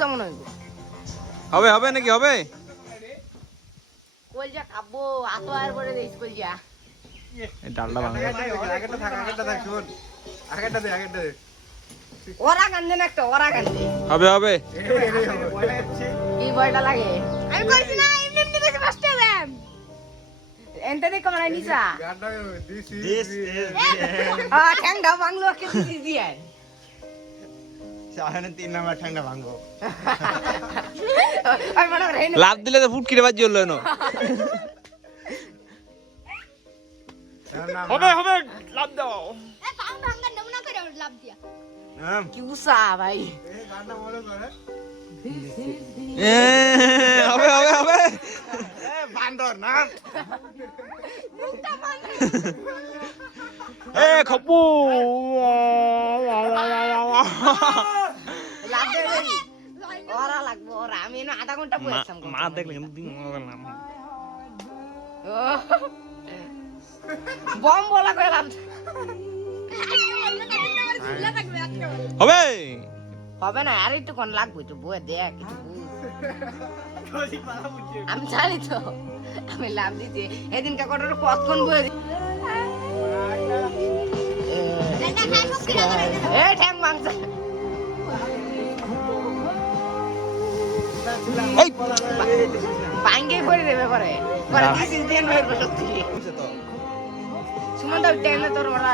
কেমন হইব? হবে হবে নাকি হবে? কলজা খাবো, আতো আর করে দেইস কলজা। এই ডালটা ভাঙা। ওরা কান্দে না একটা, ওরা কান্দে। হবে হবে। কি ভয়টা লাগে? আমি কইছি না, এমনি এমনি কইছি ফার্স্ট টাইম। এনতে দেখো মানে নিসা। ঠ্যাংটা ভাঙলো কে দিদি দিয়ে। সাহানে 3 নাম্বার ঠান্ডা ভাঙবো। আমি মনে করে লাভ দিলে তো ফুটকিরে বাজি হলো না। হবে হবে লাভ দাও। এ পাম ভাঙা নমুনা করে লাভ দিয়া কি উসা ভাই। হবে হবে হবে। বান্দর না এ খপু। লাভ দে ভাই। ওরা লাগবো, ওরা আমি না আধা ঘন্টা বসেছিলাম। মা দেখলে বম বলা করে লাভ। হবে। হবে না আর একটু কোন লাগবে তো বয়ে দেখ কিছু বুঝ। আমি জানি তো, আমি লাভ দিতে এদিনকে কটার কতক্ষণ বয়ে এ ঠ্যাং মাংস এই পাঙ্গে করে দেবে করে করে দিছিস দেন হয়ে গেল তুই সুমন দাও টেনে তোর ওরা